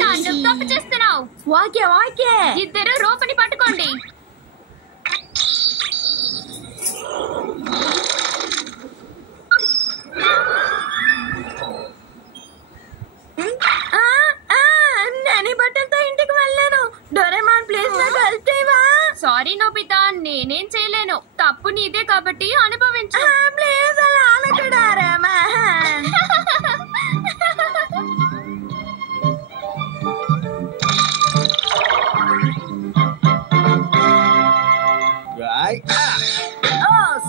Nobita నువ్వు తప్పు చేస్తున్నావు. ఓకే ఓకే, ఇద్దరు రోపని పట్టుకోండి. నేను బట్టలతో ఇంటికి వెళ్ళాను. డోరేమాన్ ప్లీజ్ నాకు హెల్ప్ చేయవా? సారీ నోబితా, నేనేం చేయలేను. తప్పు నీదే కాబట్టి అనుభవించు. ప్లీజ్ అలా అనకు డోరేమాన్.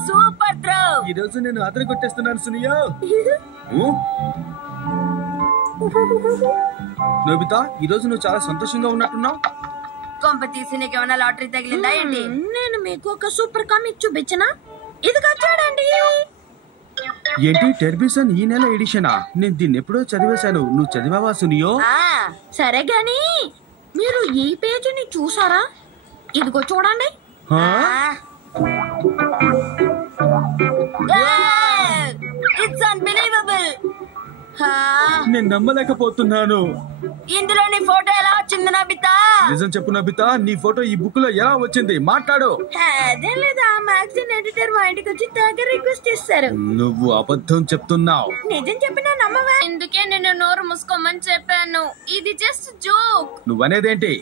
Super throw. ఈ రోజు నేను అతను కొట్టేస్తున్నాను సునియో. నోబితా, ఈ రోజు నువ్వు చాలా సంతోషంగా ఉన్నట్టున్నావు. కొంప తీసి నీకేమైనా లాటరీ తగిలిందా ఏంటి? నేను మీకు ఒక సూపర్ కామిక్ చూపించనా? ఇది చూడండి. ఏంటి టెర్బిసన్ ఈ నెల ఎడిషనా? నేను దీన్ని ఎప్పుడో చదివేశాను. నువ్వు చదివావా సునియో? సరే గాని మీరు ఈ పేజీని చూసారా? ఇదిగో చూడండి. It's unbelievable. నేను నమ్మలేకపోతున్నాను. ఇందులో నీ ఫోటో ఎలా వచ్చింది నోబితా? నిజం చెప్పు నోబితా, నీ ఫోటో ఈ బుక్ లో ఎలా వచ్చింది? మాట్లాడు. అదే లేదా, మ్యాగజైన్ ఎడిటర్ మా ఇంటికి వచ్చి తాగా రిక్వెస్ట్ ఇస్తారు. నువ్వు అబద్ధం చెప్తున్నావు. నిజం చెప్పినా నమ్మవా? ఎందుకే నేను నోరు మూసుకోమని చెప్పాను. ఇది జస్ట్ జోక్. నువ్వనేదేంటి?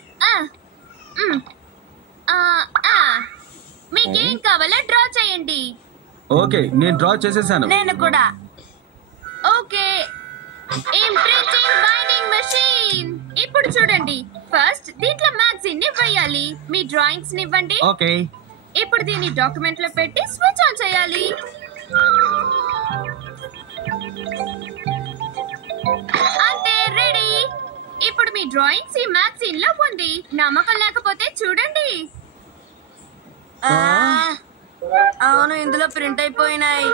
మీకేం కావాలో డ్రా చేయండి. ఓకే, నేను డ్రా చేసేసాను. నేను కూడా. Okay, imprinting binding machine. ఇప్పుడు చూడండి, ఫస్ట్ దీంట్లో మ్యాగజైన్ ని వేయాలి. మీ డ్రాయింగ్స్ ని ఇవ్వండి. ఓకే, ఇప్పుడు దీన్ని డాక్యుమెంట్ లో పెట్టి స్విచ్ ఆన్ చేయాలి. అంతే, రెడీ. ఇప్పుడు మీ డ్రాయింగ్స్ ఈ మ్యాగజైన్ లో ఉంది. నమ్మకం లేకపోతే చూడండి. అవును, ఇందులో ప్రింట్ అయిపోయినాయి.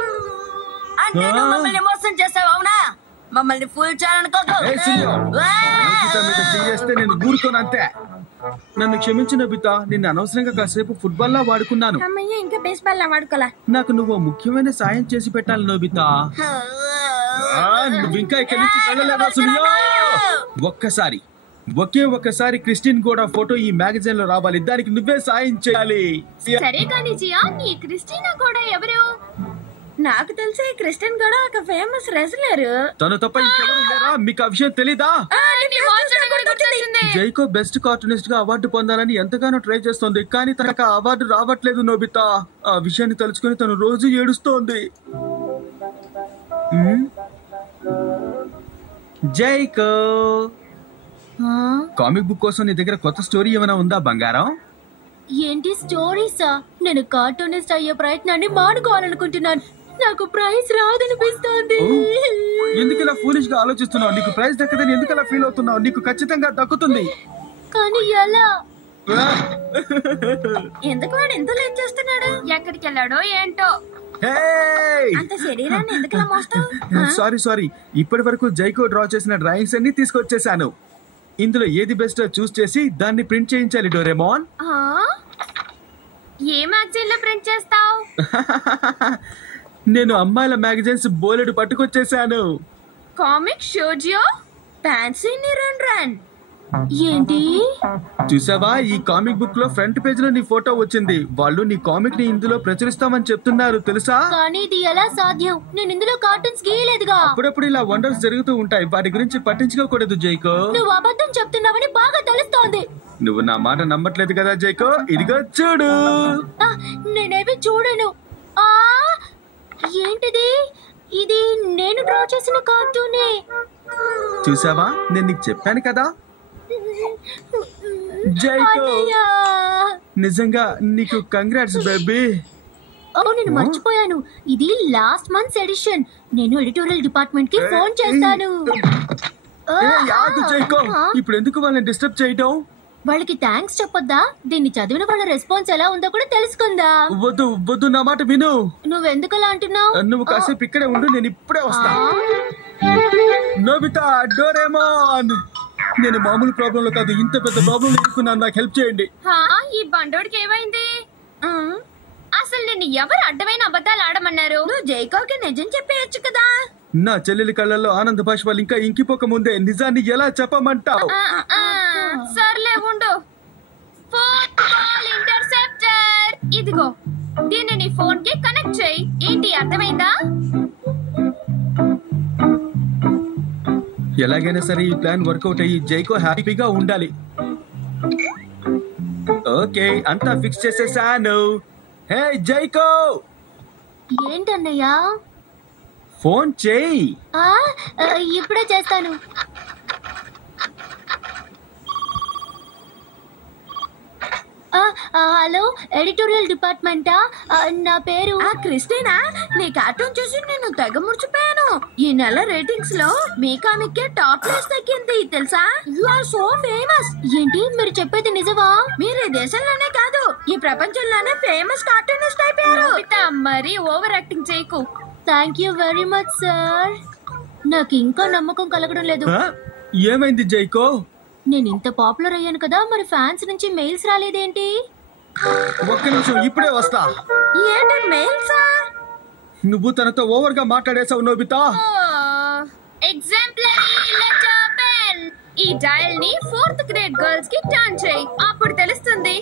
అంటే నువ్వు మమ్మల్ని మోసం చేసావు, అవునా? మమ్మల్ని ఫుల్ చేయాలనుకోకు. నేను ఊరుకోను అంతే. నన్ను క్షమించు నోబితా, నిన్ను అనవసరంగా కాసేపు ఫుట్బాల్ లా వాడుకున్నాను. ఇంకా బేస్బాల్ లా వాడుకోలా. నాకు నువ్వు ముఖ్యమైన సాయం చేసి పెట్టాలి నోబితా. నువ్వు ఇంకా ఇక్కడి నుంచి వెళ్ళలేదా సునియో? ఒక్కసారి క్రిస్టిన్ కూడా ఫోటో ఈ మ్యాగజైన్ లో రావాలి. దానికి నువ్వే సాయం చేయాలి. సరే కానీ జియా, ఈ క్రిస్టినా కూడా ఎవరు? నాకు తెలిసి క్రిస్టియన్ కూడా ఒక ఫేమస్ రెజ్లర్. తను తప్ప ఇంకెవరు లేరా? మీకు ఆ విషయం తెలీదా? జైకో బెస్ట్ కార్టూనిస్ట్ గా అవార్డు పొందాలని ఎంతగానో ట్రై చేస్తోంది, కానీ తనకు ఆ అవార్డు రావట్లేదు నోబితా. ఆ విషయాన్ని తలుచుకుని తను రోజు ఏడుస్తోంది. జైకో, కామిక్ బుక్ కోసం నీ దగ్గర కొత్త స్టోరీ ఏమైనా ఉందా బంగారం? ఏంటి స్టోరీసా? నేను కార్టూనిస్ట్ అయ్యే ప్రయత్నాన్ని మానుకోవాలనుకుంటున్నాను. నాకు ప్రైజ్ రాదనిపిస్తోంది. ఎందుకు ఇలా ఫూలిష్ గా ఆలోచిస్తున్నావు? నీకు ప్రైజ్ దక్కదని ఎందుకు అలా ఫీల్ అవుతున్నావు? నీకు ఖచ్చితంగా దక్కుతుంది. కానీ ఎలా? ఎందుకు వాడు ఎంత లేట్ చేస్తున్నాడు? ఎక్కడికి వెళ్ళాడో ఏంటో. అంత శరీరాన్ని ఎందుకు మోస్తావు? సారీ, ఇప్పటి వరకు జైకో డ్రా చేసిన డ్రాయింగ్స్ అన్ని తీసుకొచ్చేసాను. ఇందులో ఏది బెస్ట్ చూస్ చేసి దాన్ని ప్రింట్ చేయించాలి డోరేమోన్. ఏ మ్యాగజైన్ లో ప్రింట్ చేస్తావు? నేను అమ్మాయిల మ్యాగజైన్స్ బోలెడు పట్టుకొచ్చేసాను. Comic షోజియో, fancy నిరండ్రన్. ఏంటి చూసావా? ఈ కామిక్ బుక్ లో ఫ్రంట్ పేజ్ లో నీ ఫోటో వచ్చింది. వాళ్ళు నీ కామిక్ ని ఇందులో ప్రచురిస్తామని చెప్తున్నారు, తెలుసా? కానీ ఇది ఎలా సాధ్యం? నేను ఇందులో కార్టూన్స్ గీయలేదుగా. అప్పుడప్పుడు ఇలా వండర్స్ జరుగుతూ ఉంటాయి, వాటి గురించి పట్టించుకోకూడదు జైకో. నువ్వు అబద్ధం చెప్తున్నావని బాగా తెలుస్తోంది. నువ్వు నా మాట నమ్మట్లేదు కదా జైకో? ఇదిగో చూడు. నేనేవి చూడను. ఏంటిది? ఇది నేను డ్రా చేసిన కార్టూనే. చూసావా? నేను నీకు చెప్పాను కదా జైకో. నిజంగా నీకు కంగ్రాట్స్ బేబీ. నేను మర్చిపోయాను, ఇది లాస్ట్ మంత్స్ ఎడిషన్. నేను ఎడిటోరియల్ డిపార్ట్మెంట్ కి ఫోన్ చేస్తాను. జైకో, ఇప్పుడు ఎందుకు వాళ్ళని డిస్టర్బ్ చేయటం? వాళ్ళకి థ్యాంక్స్ చెప్పొద్దా? దీన్ని చదివిన వాళ్ళ రెస్పాన్స్ ఎలా ఉందో కూడా తెలుసుకుందా? వద్దు, నా మాట విను. నువ్వెందుకలా అంటున్నావు? నువ్వు కాసేపు ఇక్కడే ఉండు, నేను ఇప్పుడే వస్తా. నోబితా, డోరేమోన్, నేను మామూలు ప్రాబ్లం లో కాదు, ఇంత పెద్ద ప్రాబ్లం ఇరుక్కున్నాను. నాకు హెల్ప్ చేయండి. ఈ బండోడికి ఏమైంది? అసలు నిన్ను ఎవరు అడ్డమైన అబద్ధాలు ఆడమన్నారు? నువ్వు జైకోకి నిజం చెప్పేయచ్చు కదా. నా చెల్లెలి కళ్ళల్లో ఆనంద బాష్పాలు ఇంకా ఇంకిపోక ముందే నిజాన్ని ఎలా చెప్పమంటావు? సర్లే ఉండు. Phone call interceptor. ఇదిగో దీన్ని నీ ఫోన్ కి కనెక్ట్ చేయి. ఏంటి అర్థమైందా? ఎలాగైనా సరే ఈ ప్లాన్ వర్కౌట్ అయ్యి జైకో హ్యాపీగా ఉండాలి. ఓకే, అంతా ఫిక్స్ చేసేసాను. హే జైకో, ఏంటన్నయ్యా? ఫోన్ చేయి. ఇప్పుడే చేస్తాను. హలో, ఎడిటోరియల్ డిపార్ట్మెంటా? నా పేరు క్రిస్టినా. నీ కార్టూన్ చూసి నేను తెగ ముడిచిపోయాను. ఈ నెల రేటింగ్స్ లో మీ కామిక్ టాప్ ప్లేస్ దక్కింది తెలుసా? You are so famous. ఏంటి మీరు చెప్పేది నిజమా? మీరు ఈ దేశంలోనే కాదు, ఈ ప్రపంచంలోనే ఫేమస్ కార్టూనిస్ట్ అయిపోయారు. మరీ ఓవర్ యాక్టింగ్ చేయకు. Thank you very much sir. నాకు ఇంకా నమ్మకం కలగడం లేదు. ఏమైంది జైకో? నేను ఇంత పాపులర్ అయ్యాను కదా, మరి ఫ్యాన్స్ నుంచి మెయిల్స్ రాలేదేంటి? ఒక్క నిమిషం, ఇప్పుడే వస్తా. ఏంటి మెయిల్సా? నువ్వు తనతో ఓవర్ గా మాట్లాడేసావు నోబితా. Exemplary letter pen. ఈ డయల్ ని 4th గ్రేడ్ గర్ల్స్ కి టర్న్ చేయి, అప్పుడు తెలుస్తుంది.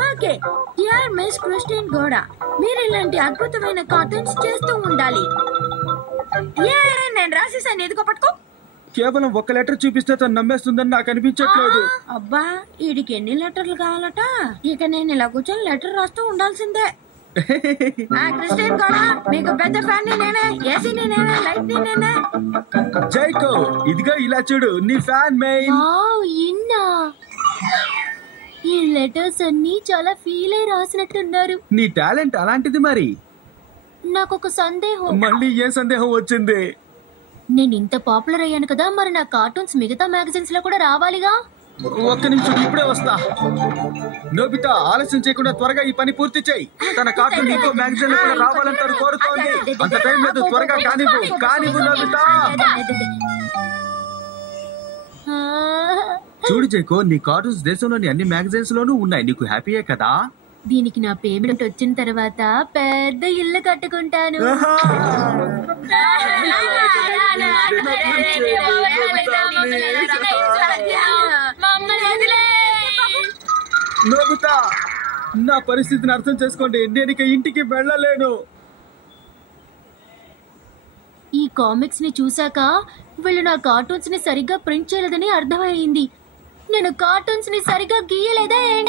ఓకే, డియర్ మిస్ క్రిస్టిన్ గోడా, మీరు ఇలాంటి అద్భుతమైన కార్టూన్స్ చేస్తూ ఉండాలి. నేను రాసేసాను, ఎదుగో పట్టుకో. కేవలం ఒక లెటర్ చూపిస్తే తను నమ్మేస్తుందని నాకు అనిపించట్లేదు. అబ్బా, వీడికి ఎన్ని లెటర్లు కావాలట? ఇక నేను ఇలా కూర్చొని లెటర్ రాస్తూ ఉండాల్సిందే. క్రిస్టియన్ కూడా మీకు పెద్ద ఫ్యాన్ ని నేనే, ఏసీ ని నేనే, లైట్ ని నేనే. జైకో, ఇదిగో ఇలా చూడు, నీ ఫ్యాన్ మెయిల్. ఇన్నా ఈ లెటర్స్ అన్ని చాలా ఫీల్ అయి రాసినట్టున్నారు. నీ టాలెంట్ అలాంటిది. మరి నాకు ఒక సందేహం. మళ్ళీ ఏ సందేహం వచ్చింది? నేను ఇంత పాపులర్ అయ్యాను కదా, మరి నా కార్టూన్స్ మిగతా మ్యాగజైన్స్ లో కూడా రావాలిగా. ఒక్క నిమిషం, ఇప్పుడే వస్తా. నోబితా, ఆలస్యం చేయకుండా త్వరగా ఈ పని పూర్తి చేయి. తన కార్టూన్ ఇంకో మ్యాగజైన్ కూడా రావాలని తను కోరుతోంది. అంత టైం లేదు, త్వరగా కానివ్వు నోబితా. చూడు జైకో, నీ కార్టూన్స్ దేశంలోని అన్ని మ్యాగజైన్స్ లోనూ ఉన్నాయి. నీకు హ్యాపీయే కదా? దీనికి నా పేమెంట్ వచ్చిన తర్వాత పెద్ద ఇల్లు కట్టుకుంటాను. నోబితా, నా పరిస్థితిని అర్థం చేసుకోండి. నేను ఇక ఇంటికి వెళ్ళలేను. ఈ కామిక్స్ ని చూసాక వీళ్ళు నా కార్టూన్స్ ని సరిగ్గా ప్రింట్ చేయలేదని అర్థమైంది. నేను కార్టూన్స్ ని సరిగ్గా గీయలేదా ఏంటి?